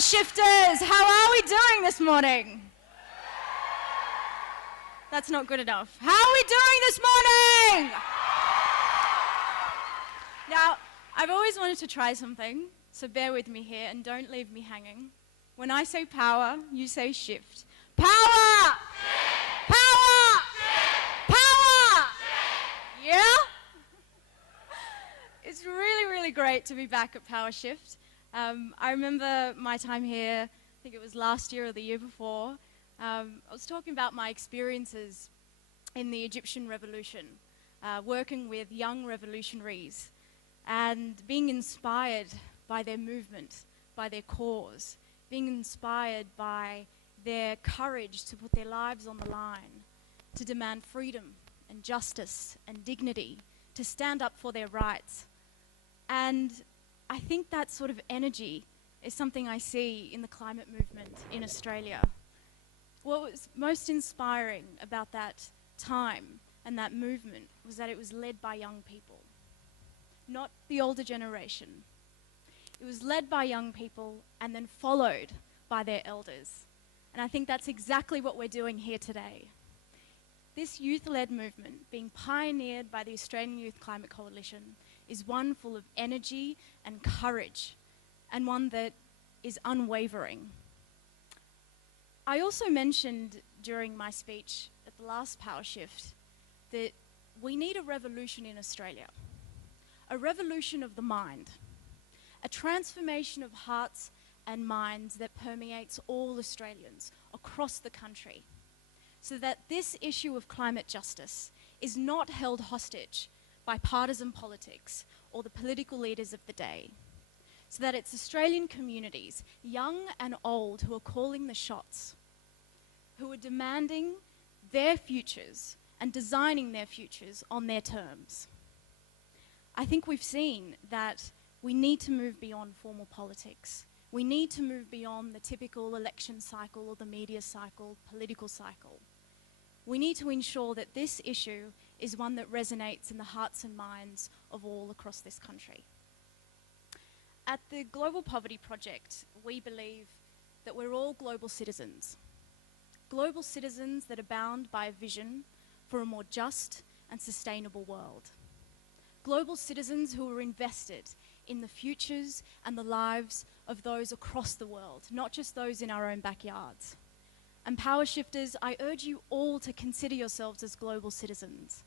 Power Shifters, how are we doing this morning? That's not good enough. How are we doing this morning? Now, I've always wanted to try something, so bear with me here and don't leave me hanging. When I say power, you say shift. Power! Shift! Power! Shift! Power! Shift! Yeah? It's really, really great to be back at Power Shift. I remember my time here, I think it was last year or the year before. I was talking about my experiences in the Egyptian revolution, working with young revolutionaries and being inspired by their movement, by their cause, being inspired by their courage to put their lives on the line, to demand freedom and justice and dignity, to stand up for their rights. And I think that sort of energy is something I see in the climate movement in Australia. What was most inspiring about that time and that movement was that it was led by young people, not the older generation. It was led by young people and then followed by their elders. And I think that's exactly what we're doing here today. This youth-led movement, being pioneered by the Australian Youth Climate Coalition, is one full of energy and courage, and one that is unwavering. I also mentioned during my speech at the last Power Shift that we need a revolution in Australia, a revolution of the mind, a transformation of hearts and minds that permeates all Australians across the country, so that this issue of climate justice is not held hostage by partisan politics or the political leaders of the day, so that it's Australian communities, young and old, who are calling the shots, who are demanding their futures and designing their futures on their terms. I think we've seen that we need to move beyond formal politics. We need to move beyond the typical election cycle or the media cycle, political cycle. We need to ensure that this issue is one that resonates in the hearts and minds of all across this country. At the Global Poverty Project, we believe that we're all global citizens that are bound by a vision for a more just and sustainable world. Global citizens who are invested in the futures and the lives of those across the world, not just those in our own backyards. And Power Shifters, I urge you all to consider yourselves as global citizens.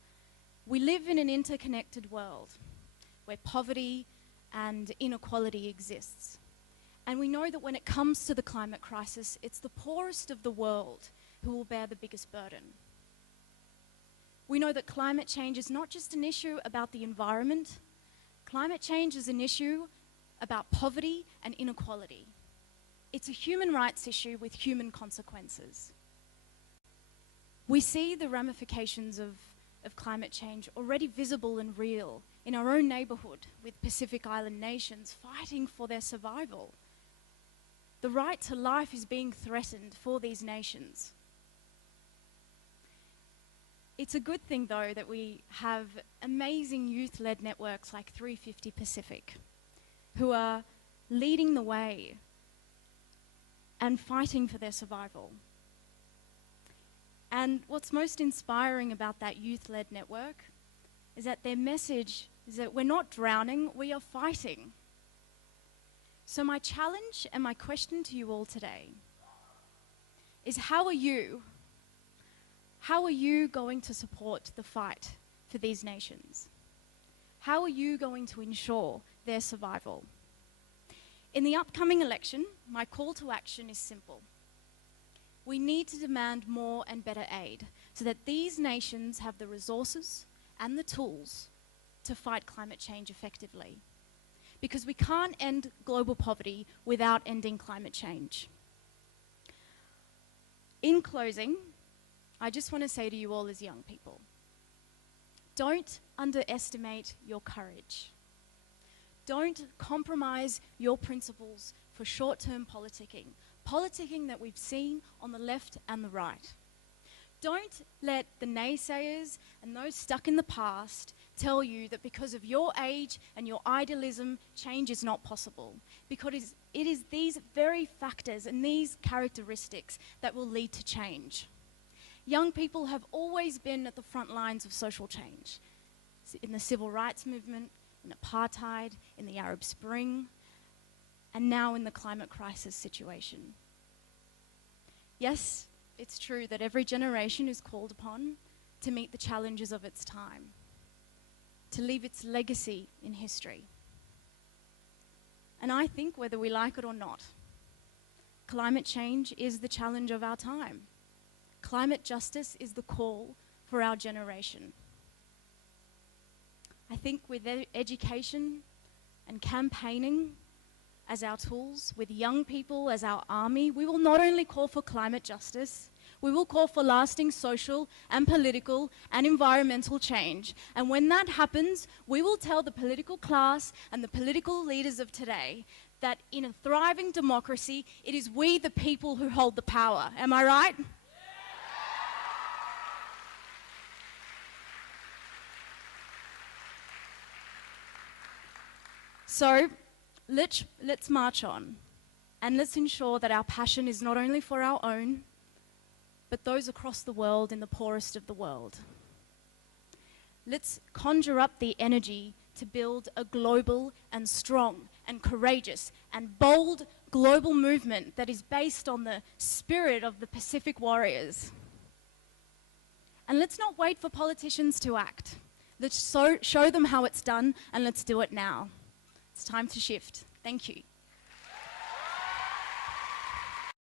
We live in an interconnected world where poverty and inequality exists. And we know that when it comes to the climate crisis, it's the poorest of the world who will bear the biggest burden. We know that climate change is not just an issue about the environment. Climate change is an issue about poverty and inequality. It's a human rights issue with human consequences. We see the ramifications of climate change already visible and real in our own neighbourhood, with Pacific Island nations fighting for their survival. The right to life is being threatened for these nations. It's a good thing, though, that we have amazing youth-led networks like 350 Pacific, who are leading the way and fighting for their survival. And what's most inspiring about that youth-led network is that their message is that we're not drowning, we are fighting. So my challenge and my question to you all today is, how are you going to support the fight for these nations? How are you going to ensure their survival? In the upcoming election, my call to action is simple. We need to demand more and better aid so that these nations have the resources and the tools to fight climate change effectively. Because we can't end global poverty without ending climate change. In closing, I just want to say to you all as young people, don't underestimate your courage. Don't compromise your principles for short-term politicking that we've seen on the left and the right. Don't let the naysayers and those stuck in the past tell you that because of your age and your idealism, change is not possible. Because it is these very factors and these characteristics that will lead to change. Young people have always been at the front lines of social change. In the civil rights movement, in apartheid, in the Arab Spring, and now in the climate crisis situation. Yes, it's true that every generation is called upon to meet the challenges of its time, to leave its legacy in history. And I think, whether we like it or not, climate change is the challenge of our time. Climate justice is the call for our generation. I think with education and campaigning as our tools, with young people as our army, we will not only call for climate justice, we will call for lasting social and political and environmental change. And when that happens, we will tell the political class and the political leaders of today that in a thriving democracy, it is we, the people, who hold the power. Am I right? So let's march on, and let's ensure that our passion is not only for our own, but those across the world in the poorest of the world. Let's conjure up the energy to build a global and strong and courageous and bold global movement that is based on the spirit of the Pacific warriors. And let's not wait for politicians to act. Let's show them how it's done, and let's do it now. It's time to shift. Thank you.